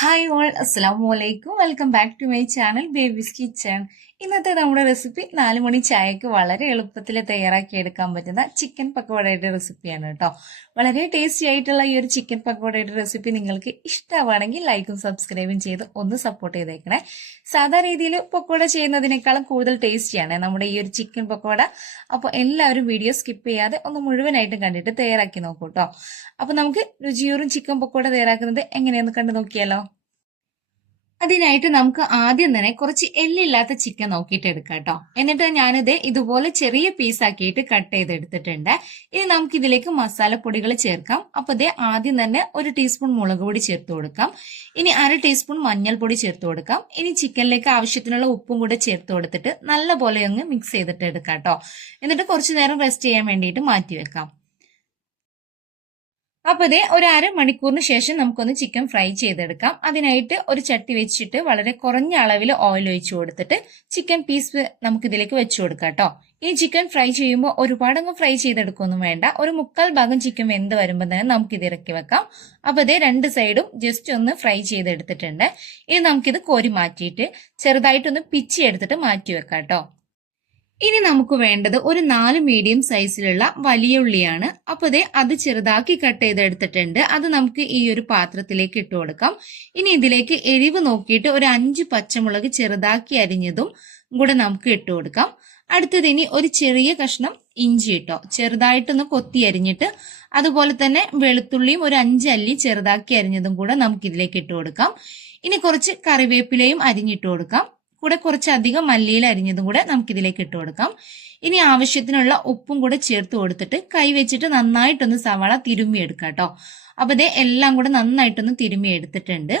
Hi all അസ്സാം വലൈക്കും welcome back to my channel babies kitchen ഇന്നത്തെ നമ്മുടെ റെസിപ്പി നാല് മണി ചായക്ക് വളരെ എളുപ്പത്തിൽ തയ്യാറാക്കി എടുക്കാൻ പറ്റുന്ന ചിക്കൻ പക്കോടയുടെ റെസിപ്പിയാണ് കേട്ടോ. വളരെ ടേസ്റ്റി ആയിട്ടുള്ള ഈ ഒരു ചിക്കൻ പക്കോടയുടെ റെസിപ്പി നിങ്ങൾക്ക് ഇഷ്ടമാണെങ്കിൽ ലൈക്കും സബ്സ്ക്രൈബും ചെയ്ത് ഒന്ന് സപ്പോർട്ട് ചെയ്തേക്കണേ. സാധാ രീതിയിൽ പക്കോട ചെയ്യുന്നതിനേക്കാളും കൂടുതൽ ടേസ്റ്റിയാണ് നമ്മുടെ ഈ ഒരു ചിക്കൻ പക്കോട അപ്പോൾ എല്ലാവരും വീഡിയോ സ്കിപ്പ് ചെയ്യാതെ ഒന്ന് മുഴുവനായിട്ടും കണ്ടിട്ട് തയ്യാറാക്കി നോക്കൂ കേട്ടോ. അപ്പോൾ നമുക്ക് രുചിയൂറും ചിക്കൻ പക്കോട തയ്യാറാക്കുന്നത് എങ്ങനെയെന്ന് കണ്ടു നോക്കിയാലോ? അതിനായിട്ട് നമുക്ക് ആദ്യം തന്നെ കുറച്ച് എല്ലില്ലാത്ത ചിക്കൻ നോക്കിയിട്ട് എടുക്കാം കേട്ടോ. എന്നിട്ട് ഞാനിത് ഇതുപോലെ ചെറിയ പീസ് ആക്കിയിട്ട് കട്ട് ചെയ്തെടുത്തിട്ടുണ്ട്. ഇനി നമുക്ക് ഇതിലേക്ക് മസാലപ്പൊടികൾ ചേർക്കാം. അപ്പൊ ഇതേ ആദ്യം തന്നെ ഒരു ടീസ്പൂൺ മുളക് പൊടി ചേർത്ത് കൊടുക്കാം. ഇനി അര ടീസ്പൂൺ മഞ്ഞൾപ്പൊടി ചേർത്ത് കൊടുക്കാം. ഇനി ചിക്കനിലേക്ക് ആവശ്യത്തിനുള്ള ഉപ്പും കൂടെ ചേർത്ത് കൊടുത്തിട്ട് നല്ല പോലെ ഒന്ന് മിക്സ് ചെയ്തിട്ട് എടുക്കാം കേട്ടോ. എന്നിട്ട് കുറച്ചു നേരം റെസ്റ്റ് ചെയ്യാൻ വേണ്ടിയിട്ട് മാറ്റി വെക്കാം. അപ്പൊ ഇതേ ഒരു അരമണിക്കൂറിന് ശേഷം നമുക്കൊന്ന് ചിക്കൻ ഫ്രൈ ചെയ്തെടുക്കാം. അതിനായിട്ട് ഒരു ചട്ടി വെച്ചിട്ട് വളരെ കുറഞ്ഞ അളവിൽ ഓയിൽ ഒഴിച്ചു കൊടുത്തിട്ട് ചിക്കൻ പീസ് നമുക്ക് ഇതിലേക്ക് വെച്ചു കൊടുക്കാം കേട്ടോ. ഈ ചിക്കൻ ഫ്രൈ ചെയ്യുമ്പോൾ ഒരുപാടങ്ങ് ഫ്രൈ ചെയ്തെടുക്കൊന്നും വേണ്ട. ഒരു മുക്കാൽ ഭാഗം ചിക്കൻ വെന്ത് വരുമ്പോൾ തന്നെ നമുക്ക് ഇത് ഇറക്കി വെക്കാം. അപ്പൊ ഇതേ രണ്ട് സൈഡും ജസ്റ്റ് ഒന്ന് ഫ്രൈ ചെയ്തെടുത്തിട്ടുണ്ട്. ഇനി നമുക്കിത് കോരി മാറ്റിയിട്ട് ചെറുതായിട്ടൊന്ന് പിച്ചി എടുത്തിട്ട് മാറ്റി വെക്കാം കേട്ടോ. ഇനി നമുക്ക് വേണ്ടത് ഒരു നാല് മീഡിയം സൈസിലുള്ള വലിയ ഉള്ളിയാണ്. അപ്പൊ ദേ അത് ചെറുതാക്കി കട്ട് ചെയ്തെടുത്തിട്ടുണ്ട്. അത് നമുക്ക് ഈ ഒരു പാത്രത്തിലേക്ക് ഇട്ട് കൊടുക്കാം. ഇനി ഇതിലേക്ക് എരിവ് നോക്കിയിട്ട് ഒരു അഞ്ച് പച്ചമുളക് ചെറുതാക്കി അരിഞ്ഞതും കൂടെ നമുക്ക് ഇട്ട് കൊടുക്കാം. അടുത്തത് ഇനി ഒരു ചെറിയ കഷ്ണം ഇഞ്ചി ഇട്ടോ. ചെറുതായിട്ടൊന്ന് കൊത്തി അരിഞ്ഞിട്ട് അതുപോലെ തന്നെ വെളുത്തുള്ളിയും ഒരു അഞ്ച് അല്ലി ചെറുതാക്കി അരിഞ്ഞതും കൂടെ നമുക്ക് ഇതിലേക്ക് ഇട്ട് കൊടുക്കാം. ഇനി കുറച്ച് കറിവേപ്പിലയും അരിഞ്ഞിട്ട് കൊടുക്കാം. കൂടെ കുറച്ചധികം മല്ലിയിൽ അരിഞ്ഞതും കൂടെ നമുക്ക് ഇതിലേക്ക് ഇട്ട് കൊടുക്കാം. ഇനി ആവശ്യത്തിനുള്ള ഉപ്പും കൂടെ ചേർത്ത് കൊടുത്തിട്ട് കൈവച്ചിട്ട് നന്നായിട്ടൊന്ന് സവാള തിരുമ്മി എടുക്കാം കേട്ടോ. അപ്പൊ ഇതേ എല്ലാം കൂടെ നന്നായിട്ടൊന്ന് തിരുമ്മി എടുത്തിട്ടുണ്ട്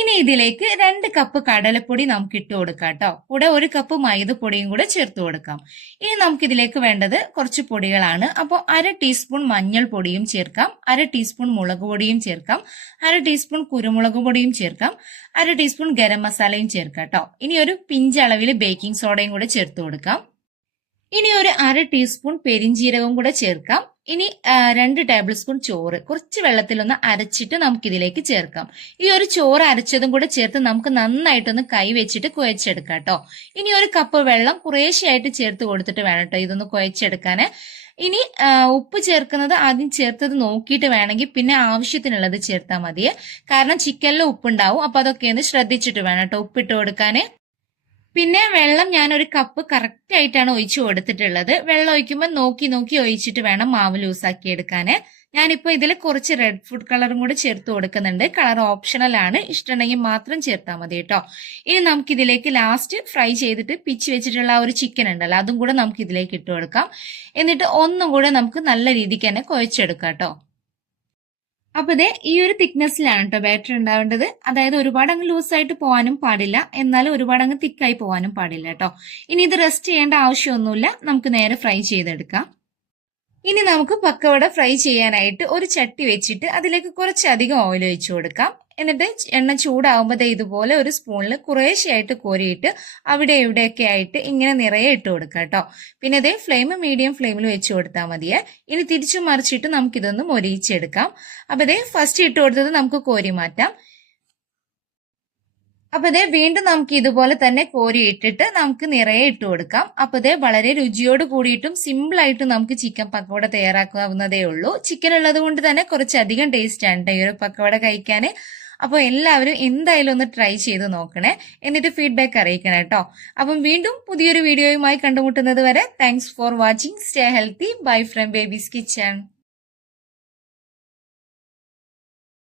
ഇനി ഇതിലേക്ക് രണ്ട് കപ്പ് കടലപ്പൊടി നമുക്ക് ഇട്ട് കൊടുക്കാം കേട്ടോ. കൂടെ ഒരു കപ്പ് മൈദപ്പൊടിയും കൂടെ ചേർത്ത് കൊടുക്കാം. ഇനി നമുക്ക് ഇതിലേക്ക് വേണ്ടത് കുറച്ച് പൊടികളാണ്. അപ്പോൾ അര ടീസ്പൂൺ മഞ്ഞൾ പൊടിയും ചേർക്കാം. അര ടീസ്പൂൺ മുളക് പൊടിയും ചേർക്കാം. അര ടീസ്പൂൺ കുരുമുളക് പൊടിയും ചേർക്കാം. അര ടീസ്പൂൺ ഗരം മസാലയും ചേർക്കാം കേട്ടോ. ഇനി ഒരു പിഞ്ച് പിഞ്ചളവിൽ ബേക്കിംഗ് സോഡയും കൂടെ ചേർത്ത് കൊടുക്കാം. ഇനി ഒരു അര ടീസ്പൂൺ പെരിഞ്ചീരകവും കൂടെ ചേർക്കാം. ഇനി രണ്ട് ടേബിൾ സ്പൂൺ ചോറ്. കുറച്ച് വെള്ളത്തിലൊന്ന് അരച്ചിട്ട് നമുക്ക് ഇതിലേക്ക് ചേർക്കാം. ഈ ഒരു ചോറ് അരച്ചതും കൂടെ ചേർത്ത് നമുക്ക് നന്നായിട്ടൊന്ന് കൈ വെച്ചിട്ട് കുഴച്ചെടുക്കാം കേട്ടോ ഇനി ഒരു കപ്പ് വെള്ളം കുറേശ്ശെയായിട്ട് ചേർത്ത് കൊടുത്തിട്ട് വേണം കേട്ടോ ഇതൊന്ന് കുഴച്ചെടുക്കാൻ ഇനി ഉപ്പ് ചേർക്കുന്നത് ആദ്യം ചേർത്തത് നോക്കിയിട്ട് വേണമെങ്കിൽ പിന്നെ ആവശ്യത്തിനുള്ളത് ചേർത്താൽ മതി കാരണം ചിക്കനിൽ ഉപ്പുണ്ടാവും. അപ്പൊ അതൊക്കെ ഒന്ന് ശ്രദ്ധിച്ചിട്ട് വേണം കേട്ടോ ഉപ്പിട്ട് കൊടുക്കാന്. പിന്നെ വെള്ളം ഞാൻ ഒരു കപ്പ് കറക്റ്റ് ആയിട്ടാണ് ഒഴിച്ചു കൊടുത്തിട്ടുള്ളത്. വെള്ളം ഒഴിക്കുമ്പോൾ നോക്കി നോക്കി ഒഴിച്ചിട്ട് വേണം മാവ് ലൂസാക്കി എടുക്കാൻ ഞാനിപ്പോൾ ഇതിൽ കുറച്ച് റെഡ് ഫുഡ് കളറും കൂടി ചേർത്ത് കൊടുക്കുന്നുണ്ട്. കളർ ഓപ്ഷണൽ ആണ്. ഇഷ്ടമുണ്ടെങ്കിൽ മാത്രം ചേർത്താൽ മതി കേട്ടോ. ഇനി നമുക്ക് ഇതിലേക്ക് ലാസ്റ്റ് ഫ്രൈ ചെയ്തിട്ട് പിച്ച് വെച്ചിട്ടുള്ള ഒരു ചിക്കൻ ഉണ്ടല്ലോ അതും കൂടെ നമുക്ക് ഇതിലേക്ക് ഇട്ട് കൊടുക്കാം. എന്നിട്ട് ഒന്നും കൂടെ നമുക്ക് നല്ല രീതിക്ക് തന്നെ കുഴച്ചെടുക്കാം കേട്ടോ. അപ്പൊ ഇതേ ഈ ഒരു തിക്നെസ്സിലാണ് കേട്ടോ ബാറ്ററി ഉണ്ടാവേണ്ടത്. അതായത് ഒരുപാട് അങ്ങ് ലൂസായിട്ട് പോകാനും പാടില്ല. എന്നാലും ഒരുപാട് അങ്ങ് തിക്കായി പോകാനും പാടില്ല കേട്ടോ ഇനി ഇത് റെസ്റ്റ് ചെയ്യേണ്ട ആവശ്യമൊന്നുമില്ല. നമുക്ക് നേരെ ഫ്രൈ ചെയ്തെടുക്കാം. ഇനി നമുക്ക് പക്കവട ഫ്രൈ ചെയ്യാനായിട്ട് ഒരു ചട്ടി വെച്ചിട്ട് അതിലേക്ക് കുറച്ചധികം ഓയിൽ ഒഴിച്ചു കൊടുക്കാം. എന്നിട്ട് എണ്ണ ചൂടാവുമ്പോൾ ഇതുപോലെ ഒരു സ്പൂണിൽ കുറേശ്ശെയായിട്ട് കോരിയിട്ട് അവിടെ ഇവിടെയൊക്കെ ആയിട്ട് ഇങ്ങനെ നിറയെ ഇട്ട് കൊടുക്കുക കേട്ടോ. പിന്നെ ഇതേ ഫ്ലെയിം മീഡിയം ഫ്ലെയിമിൽ വെച്ച് കൊടുത്താൽ മതിയെ. ഇനി തിരിച്ചു മറിച്ചിട്ട് നമുക്കിതൊന്ന് മൊരിയിച്ചെടുക്കാം. അപ്പോൾ ഇതേ ഫസ്റ്റ് ഇട്ട് കൊടുത്തത് നമുക്ക് കോരി മാറ്റാം അപ്പൊ ഇതേ വീണ്ടും നമുക്ക് ഇതുപോലെ തന്നെ കോരി ഇട്ടിട്ട് നമുക്ക് നിറയെ ഇട്ട് കൊടുക്കാം. അപ്പൊ ഇതേ വളരെ രുചിയോട് കൂടിയിട്ടും സിമ്പിൾ ആയിട്ട് നമുക്ക് ചിക്കൻ പക്കോട തയ്യാറാക്കാവുന്നതേ ഉള്ളൂ. ചിക്കൻ ഉള്ളത് കൊണ്ട് തന്നെ കുറച്ചധികം ടേസ്റ്റ് ആണ് ഈ ഒരു പക്കോട കഴിക്കാൻ അപ്പോൾ എല്ലാവരും എന്തായാലും ഒന്ന് ട്രൈ ചെയ്ത് നോക്കണേ. എന്നിട്ട് ഫീഡ്ബാക്ക് അറിയിക്കണം കേട്ടോ അപ്പം വീണ്ടും പുതിയൊരു വീഡിയോയുമായി കണ്ടുമുട്ടുന്നത് വരെ thanks for watching stay healthy bye from babies kitchen